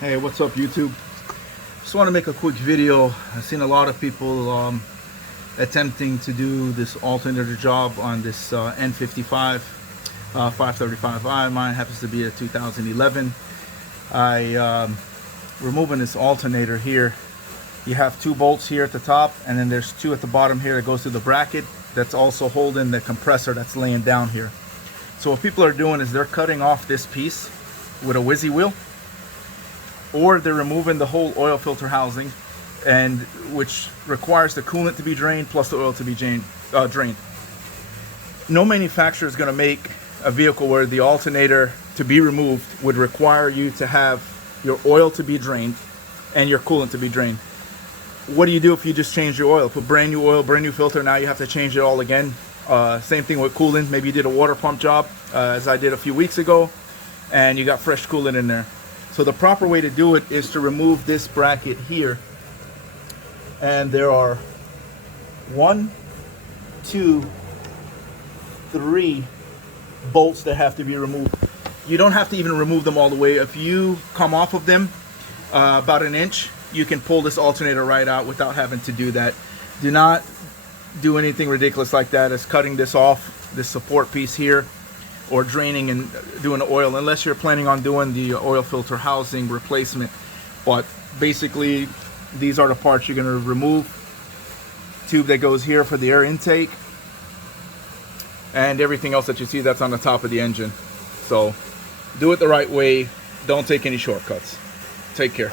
Hey, what's up YouTube? Just want to make a quick video. I've seen a lot of people attempting to do this alternator job on this N55 535i. Mine happens to be a 2011. Removing this alternator here. You have two bolts here at the top, and then there's two at the bottom here that goes through the bracket that's also holding the compressor that's laying down here. So what people are doing is they're cutting off this piece with a whizzy wheel, or they're removing the whole oil filter housing, and which requires the coolant to be drained plus the oil to be drained. No manufacturer is going to make a vehicle where the alternator to be removed would require you to have your oil to be drained and your coolant to be drained. What do you do if you just change your oil? Put brand new oil, brand new filter, now you have to change it all again. Same thing with coolant. Maybe you did a water pump job, as I did a few weeks ago, and you got fresh coolant in there. So the proper way to do it is to remove this bracket here, and there are 1, 2, 3 bolts that have to be removed. You don't have to even remove them all the way. If you come off of them about an inch, you can pull this alternator right out without having to do that. Do not do anything ridiculous like that as cutting this off, this support piece here, or draining and doing the oil, unless you're planning on doing the oil filter housing replacement. But basically, these are the parts you're going to remove. Tube that goes here for the air intake, and everything else that you see that's on the top of the engine. So do it the right way. Don't take any shortcuts. Take care.